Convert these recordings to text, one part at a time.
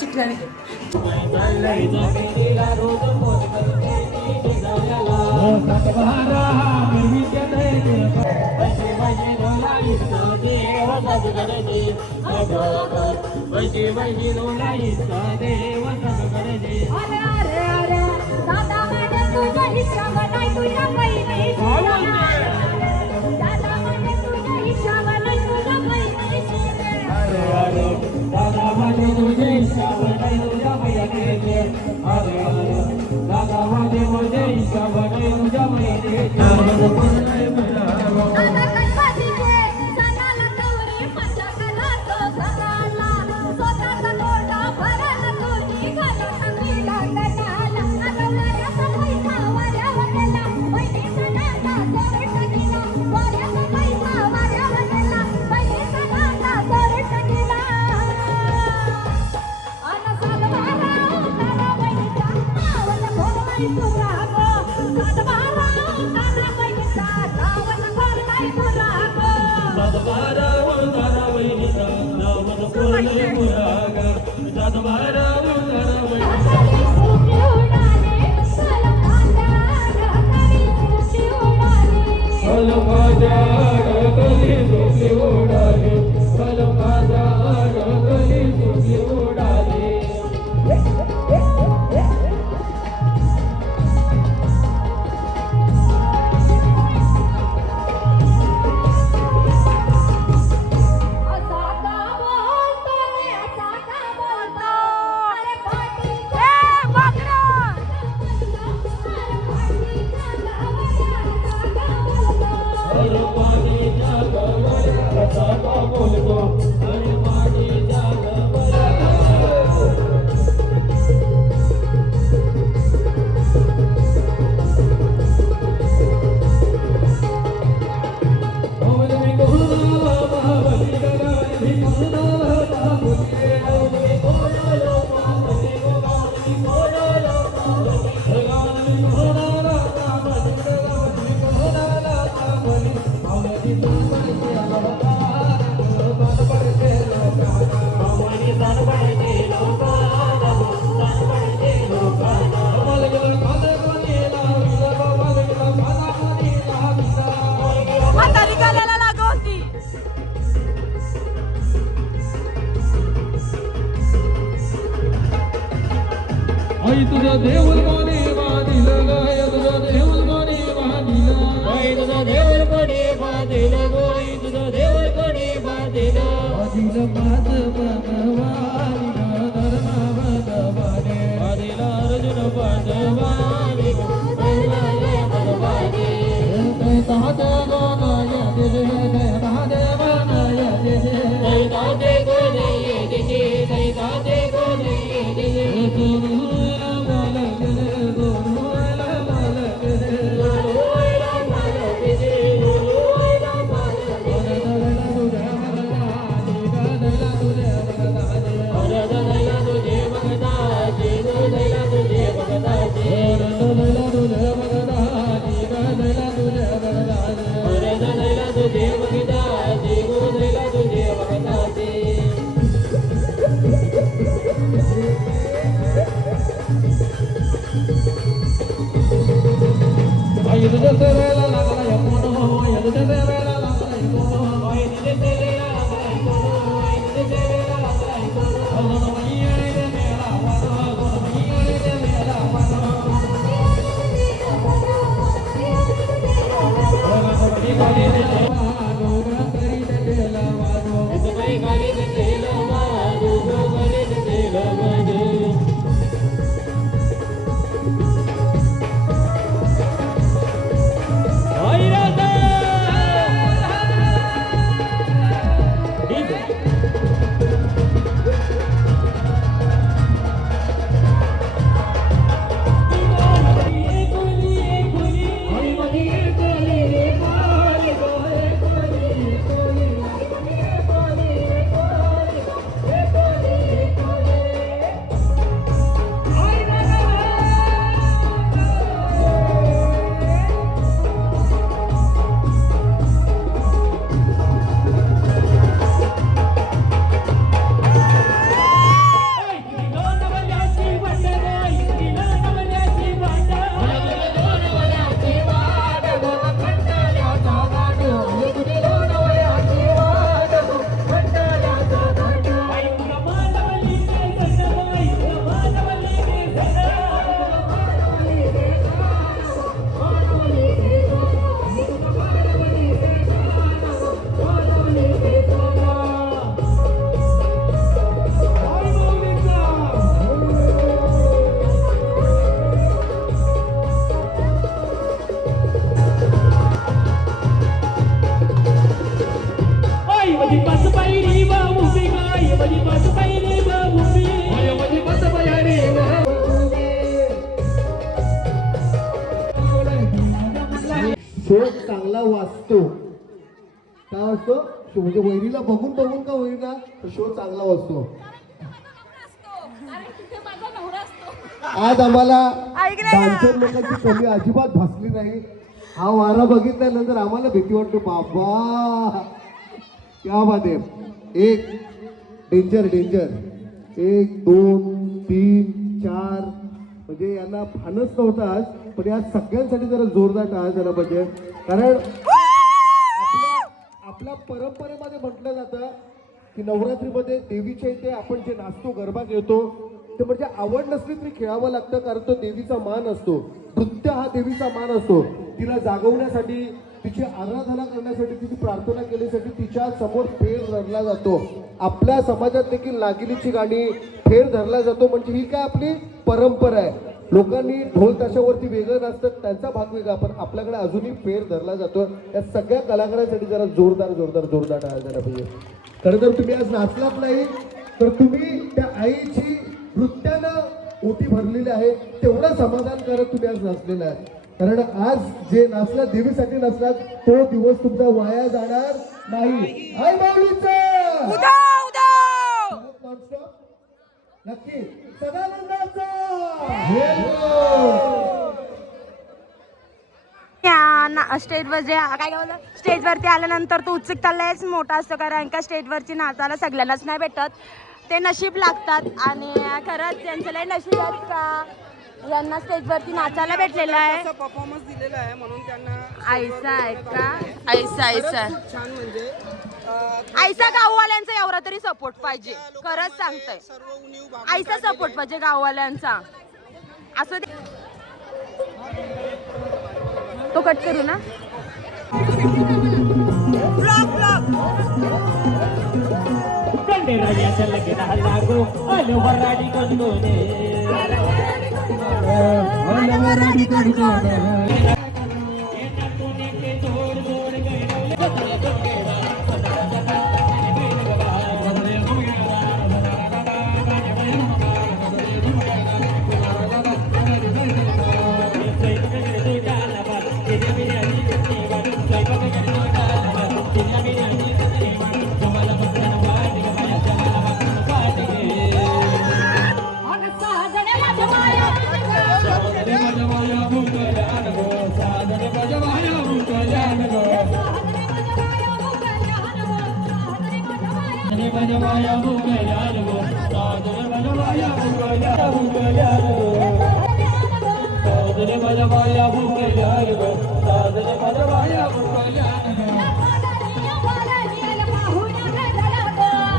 चिखलाने. आई तुझा देऊळ कोणी बांधिलं गाय तुझा देऊळ कोणी बांधिलं आई तुझा देऊळ कोणी बांधिलं गोई तुझा देऊळ कोणी बांधिलं बांधिलं पाच भगवानी धर्मा भगवाने बांधिला अर्जुन पांडवानी भगवानी दैताते गोनाय दिजे दैताते गोनाय दिजे दैताते गोनाय दिजे दैताते गोनाय दिजे चांगला वाचतो. काय वाचतो? म्हणजे वैरीला बघून बघून का होईना शो चांगला वाचतो. आज आम्हाला डान्सर लोकांची कमी अजिबात भासली नाही. हा वारा बघितल्यानंतर आम्हाला भीती वाटते. बाबा क्या बात आहे. एक डेंजर डेंजर 1 2 3 4 म्हणजे यांना भानच नव्हतं आज. पण या सगळ्यांसाठी जरा जोरदार टाळ्या झाला पाहिजे. कारण आपल्या परंपरेमध्ये म्हटलं जातं की नवरात्रीमध्ये देवीच्या इथे आपण जे नाचतो गरबा खेळतो ते म्हणजे आवड नसली तरी खेळावं लागतं. कारण तो देवीचा मान असतो. नृत्य हा देवीचा मान असतो. तिला जागवण्यासाठी, तिची आराधना करण्यासाठी, तिची प्रार्थना केल्यासाठी तिच्या समोर फेर धरला जातो. आपल्या समाजात देखील नागिनीची गाणी फेर धरला जातो. म्हणजे ही काय आपली परंपरा आहे. लोकांनी ढोल ताशावरती वेगळं नाचतात, त्यांचा भाग वेगळा, पण आपल्याकडे अजूनही फेर धरला जातो. या सगळ्या कलाकारांसाठी जरा जोरदार जोरदार जोरदार टाळ्या झाला पाहिजे. खरं तर तुम्ही आज नाचलात नाही तर तुम्ही त्या आईची नृत्यानं ओटी भरलेली आहे तेवढं समाधान करत तुम्ही आज नाचलेला आहे. कारण आज जे नाचला देवीसाठी नसलात तो दिवस तुमचा वाया जाणार नाही. आई माऊलीचा नक्की सदानंदाचा स्टेजवर जे काय बोललं स्टेजवरती आल्यानंतर तो उत्सुकता लयच मोठा असतो. कारण का स्टेजवरची नाचायला सगळ्यांनाच नाही भेटत. ते नशीब लागतात आणि खरंच त्यांचं लय नशीब आहेत का यांना स्टेजवरती नाचायला भेटलेलं आहे. परफॉर्मन्स दिलेला आहे म्हणून त्यांना ऐसा आहे का ऐसा छान म्हणजे ऐसा गाववाल्यांचा एवढा तरी सपोर्ट पाहिजे. खरंच सांगताय सर्व उणीव ऐसा सपोर्ट पाहिजे गाववाल्यांचा. असं तो कट करू ना. राजाचा लगेच लागो आलो वराडी कोणकोणे वराडी कोणकोणे बजवाया भूगयाल गो सादर बजवाया भूगयाल सादर बजवाया भूगयाल गो सादर बजवाया भूगयाल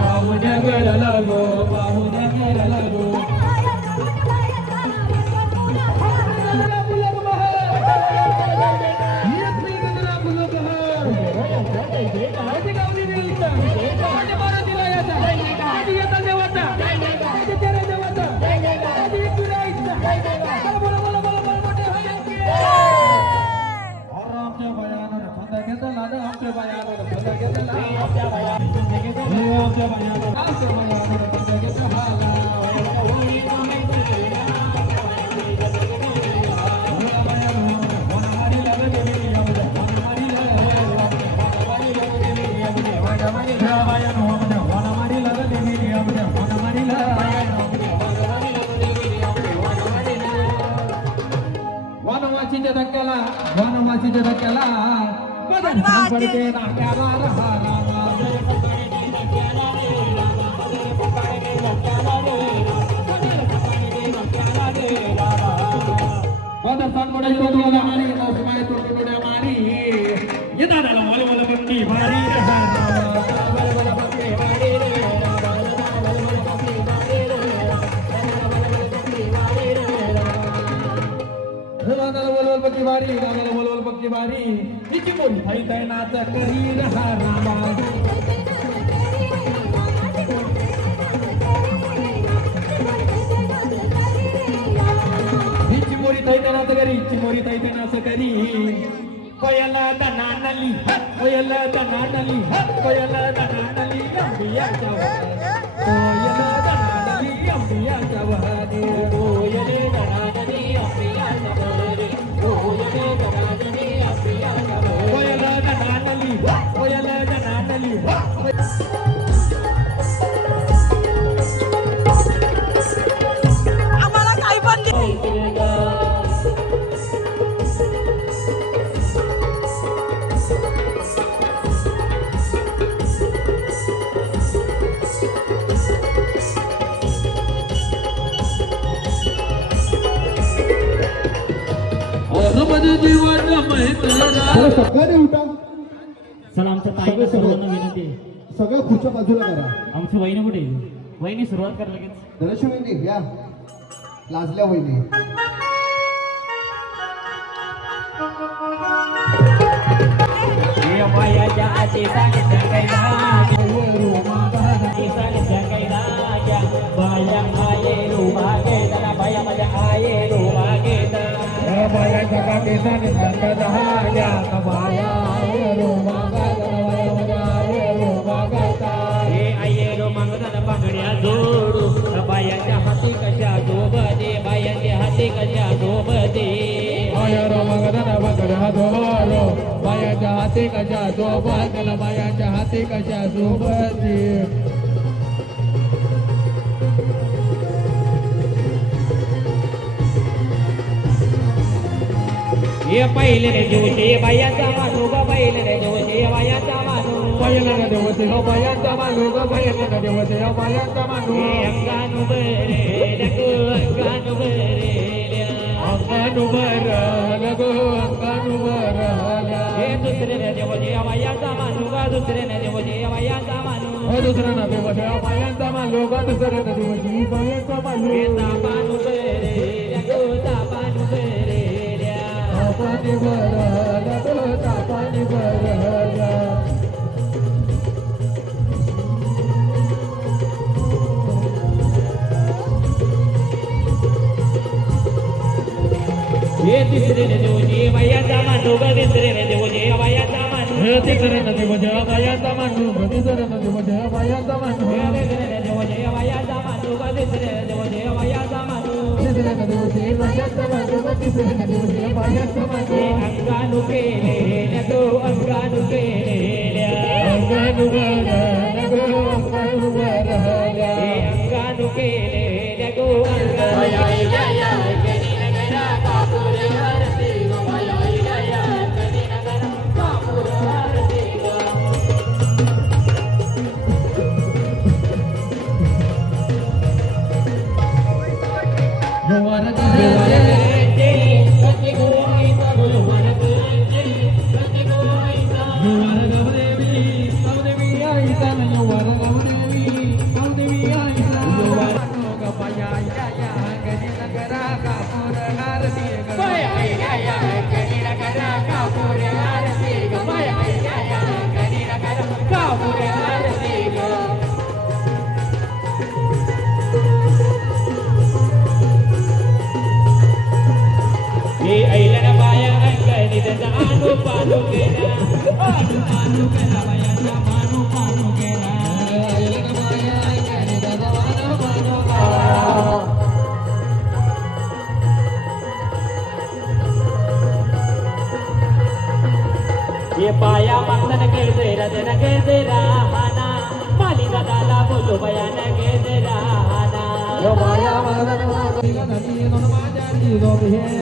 बाहुना गळला गो बाहुना गळला गो वनवासीच्या धक्क्याला बदन पडते नाक्याला बदन सातपुडे तोडूला मारी नौसमाय तोडूड्या मारी येता दादा मला मला बक्की भारी पक्की बारी दादाला बोलवल पक्की बारी तिची बोली थाई थाई नाच करी रहा रामा तिची मोरी थाई थाई नाच करी चिमोरी थाई थाई नाच करी कोयला दनानली कोयला दनानली कोयला दनानली अंबियाच्या कोयला दनानली अंबियाच्या वहाने कोयले दनानली अंबियाच्या कोयला मध्ये जीवाचा मैत्रा बरं, सगळ्यांनी उठा. चला आमच्या ताईला सर्वांना विनंती आहे. सगळं खुर्च्या बाजूला करा. आमची वहिनी कुठे आहे? वहिनी सुरुवात करा लगेच. धनश्री वहिनी या, लाजल्या वहिनी. बायाच्या हाती सांगितलं कैला सांगितलं कैला बाया आये रुबा घेता बाया माझ्या आये रुबा घेता बायाच्या काठी सांगितलं कैला बाया आये रुबा बाया माझ्या आये रुबा घेता हे आये रो मागताना बांगड्या जोडू बायाच्या हाती कशा जोबदे बायाच्या हाती कशा जोबदे बाया मागताना बांगड्या जोडू बायाच्या हाती कशा सोबत बायाच्या हाती कशा सोबत हे पहिले रे दिवशी बायाचा मानू ग पहिले रे दिवशी बायाचा मानू पहिले रे दिवशी हो बायाचा मानू ग पहिले रे दिवशी हो बायाचा मानू हे अंगानु बरे लगो अंगानु बरे अंगानु बर लगो अंगानु बर हे दुसरे रे दिवशी बायाचा मानू ग दुसरे रे दिवशी बायाचा मानू हो दुसरे रे दिवशी बायाचा मानू ग दुसरे रे दिवशी बायाचा मानू हे तापानु बरे लगो तापानु बरे तापानी बरं तापानी बरं हे तिसरे ने देवजी बायाचा मानू ग तिसरे ने देवजी बायाचा मानू हे तिसरे ने देवजी बायाचा मानू ग तिसरे ने देवजी बायाचा मानू हे तिसरे ने देवजी बायाचा मानू ग तिसरे ने देवजी बायाचा मानू तिसरे ने देवजी बायाचा मानू ग तिसरे ने देवजी बायाचा मानू हे अंगानु केले लगो अंगानु केले अंगानु बरं लगो अंगानु बरं हे अंगानु केले लगो अंगानु ये पाया मंदन के रजन के राहना माली दादा बोलो बयान के राहना यो पाया मंदन के रजन के राहना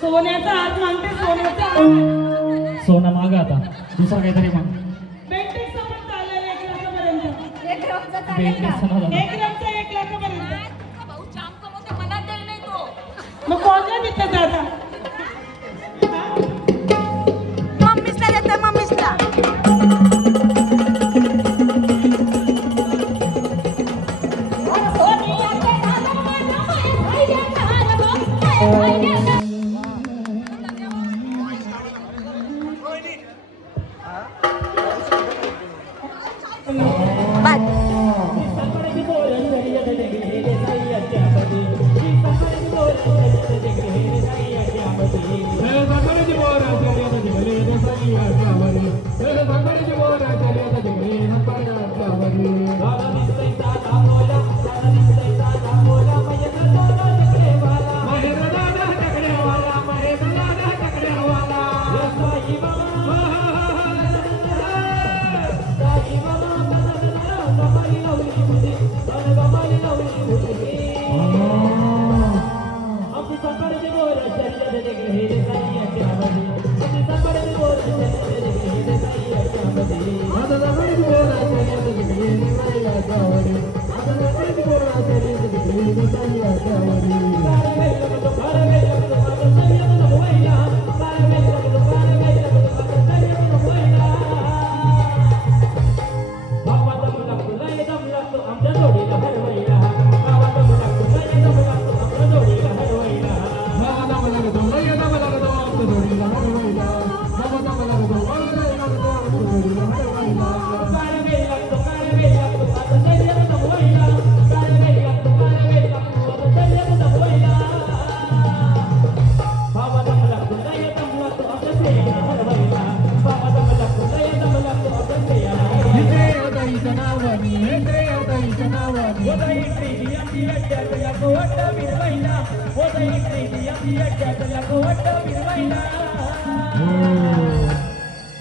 सोन्याचा हात मागते सोन्याचा हात सोना मागा आता दुसरा काहीतरी माग बेंटेक्सचा पण चाललेला 1 लाखापर्यंत एक ग्रामचा चालेल बेंटेक्स का? झाला. 1 ग्रामचा 1 लाखापर्यंत भाऊ जाम कमवते, मनात देईल नाही तो. मग कोणत्या तिथं जाता मम्मीसला देते मम्मीसला. बाबा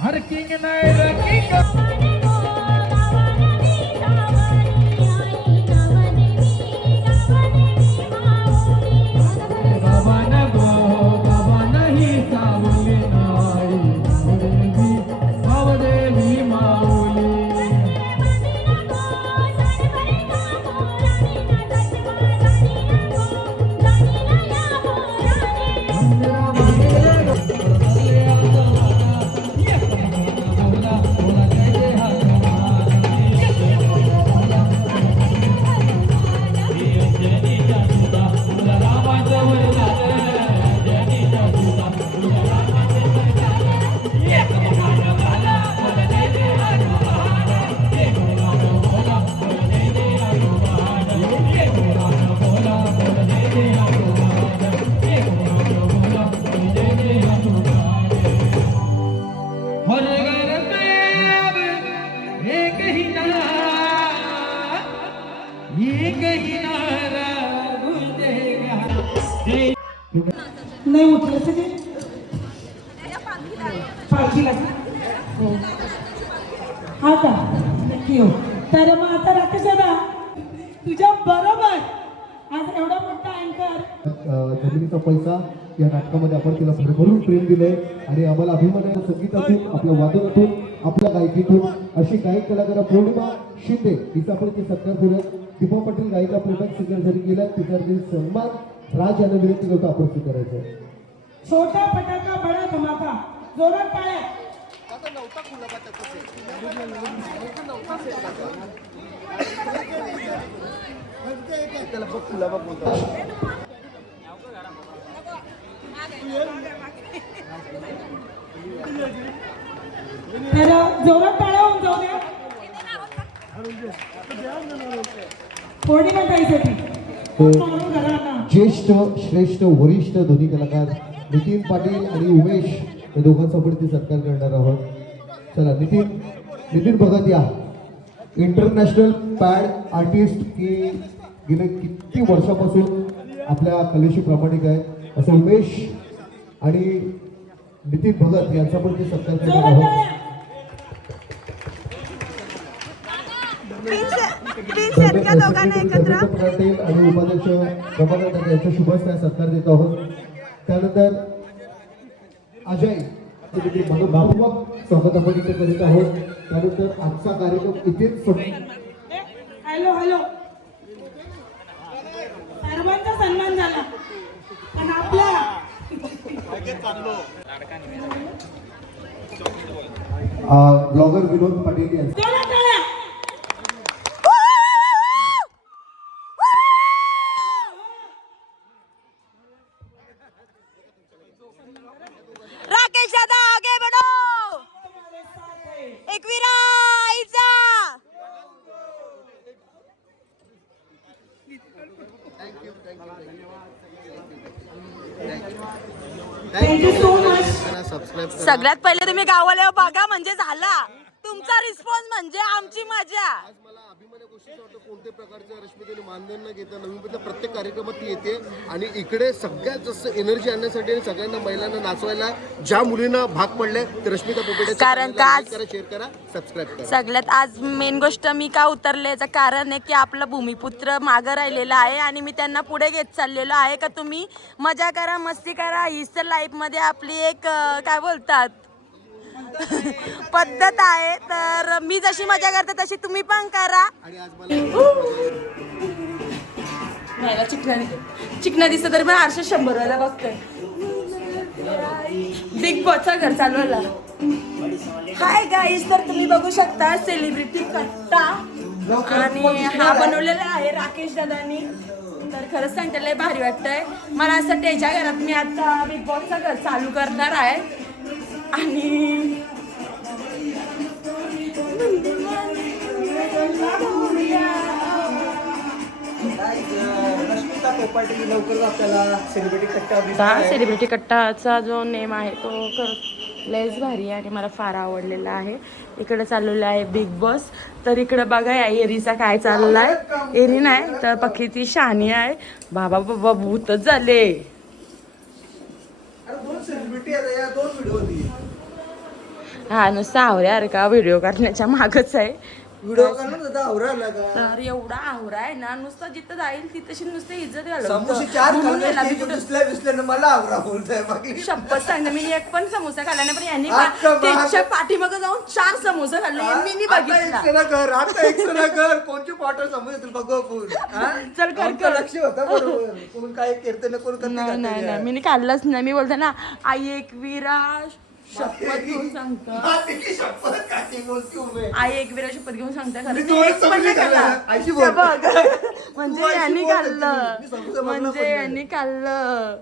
अरे किंग नाही रे किंग बाबा नाही सावली नाही भावदेवी माऊली हर घर में अब एक ही नारा गूंजेगा। नाही उठलं तर ते पालखीला का? हो. हा का नक्की हो. तर मग आता राकेश दादा तुझ्या बरोबर आज एवढा मोठा अँकर जमिनीचा पैसा या नाटकामध्ये आपण तिला भरभरून प्रेम दिलंय आणि आम्हाला अभिमान आहे संगीतातून आपल्या वादनातून आपल्या गायकीतून अशी गायक कलाकार पौर्णिमा शिंदे हिचा आपण ते सत्कार करूया. दीपा पाटील गायिका प्लेबॅक सिंगरसाठी गेल्या तिचा सन्मान राज यांना विनंती करतो आपण स्वीकारायचं. छोटा फटाका बडा धमाका जोरात टाळ्या. आता नव्हता खुला पटक त्याला बघ खुला बघ बोलतो. तर जोरात टाळ्या होऊन जाऊ द्या पौर्णिमा ताईसाठी. ज्येष्ठ श्रेष्ठ वरिष्ठ दोन्ही कलाकार नितीन पाटील आणि उमेश या दोघांचा आपण ते सत्कार करणार आहोत. चला नितीन भगत या इंटरनॅशनल पॅड आर्टिस्ट की गेले किती वर्षापासून आपल्या कलेशी प्रामाणिक आहे असं उमेश आणि नितीन भगत यांचा पण ते सत्कार करणार आहोत. दोघांना एकत्र पाटील आणि उपाध्यक्ष प्रभाकर यांच्या शुभस्था सत्कार देत आहोत. त्यानंतर अजय बाबूबाग स्वागत आपण इथे करीत आहोत. त्यानंतर आजचा कार्यक्रम इथेच हॅलो हॅलो सर्वांचा सन्मान झाला पण आपला ब्लॉगर विनोद पाटील यांचा जोरात टाळ्या. राकेश दादा आगे बढ़ो. एकविरा आईचा थँक्यू सो मच. सबस्क्राईब सगळ्यात पहिले तुम्ही गावाला बघा म्हणजे झाला तुमचा रिस्पॉन्स म्हणजे आमची मजा. मला गोष्टीचं वाटतं कोणत्या प्रकारच्या रश्मिताने मानधन न घेता नवीन पिढीच्या प्रत्येक कार्यक्रमात ती येते आणि इकडे सगळ्यात जास्त एनर्जी आणण्यासाठी आणि सगळ्यांना महिलांना नाचवायला ज्या मुलींना भाग पडले ते रश्मिता पोपेटे कारण का आज- करा, शेअर करा, सबस्क्राईब करा. सगळ्यात आज मेन गोष्ट मी का उतरले याचं कारण आहे की आपला भूमिपुत्र मागं राहिलेला आहे आणि मी त्यांना पुढे घेत चाललेलो आहे का तुम्ही मजा करा, मस्ती करा. हीच तर लाईफमध्ये आपली एक काय बोलतात पद्धत आहे. तर मी जशी मजा करते तशी तुम्ही पण करा. आणि आज मला नाही चिकना दिसत तरी पण 800 वाला बघतोय. बिग बॉसचा घर चालवला. हाय गाईज, तर तुम्ही बघू शकता सेलिब्रिटी कट्टा आणि हा बनवलेला आहे राकेश दादानी. तर खरंच सांगते लय भारी वाटतंय मला असं. त्याच्या घरात मी आता बिग बॉसचं घर चालू करणार आहे आणि रश्मिता पोपेटे लवकरच आपल्याला सेलिब्रिटी कट्टाचा जो नेम आहे तो लयच भारी आहे आणि मला फार आवडलेला आहे. इकडे चाललेलं आहे बिग बॉस. तर इकडे बघा या एरीचा काय चाललेला आहे. एरी नाही तर पक्की ती शहाणी आहे. बाबा बाबा भूतच झाले. हा नुसतं आवऱ्या अरे का व्हिडिओ करण्याच्या मागच आहे. व्हिडिओ करणार होता आवरायला का तर एवढा आवरा आहे ना नुसतं जिथं जाईल तिथं नुसतं इज्जत समोसे चार म्हणून खाल्ले, याला मी ते कुठं- दुसऱ्या विसल्यानं मला आवरा बोलताय बाकी शपथ सांगते मी एक पण समोसा खाल्ला नाही. पण यांनी आता बघ. त्याच्या पाठीमागं जाऊन 4 समोसा खाल्ले मी नाही आता बघितला. एकशे ना कर, आता एकशे ना कर. कोणची क्वार्टर समजतील बघू आपण. हा? चल कर, आमचं कर. लक्ष होतं बरोबर. कोण काय करते ना कोण कधी नाही नाही नाही मी नाही खाल्लंच नाही. मी बोलते ना आई एक विराज शपथ घेऊन सांगतो. शपथ काय बोलती उभे. आई एक विराज शपथ घेऊन सांगते खरं मी मी थोडं एक पण नाही समजून खाल्ला. झालं. आईशी ते बोल. बघ. म्हणजे तू आईशी यांनी बोल खाल्लं मी समजून बघणार म्हणजे पण नाही. यांनी खाल्लं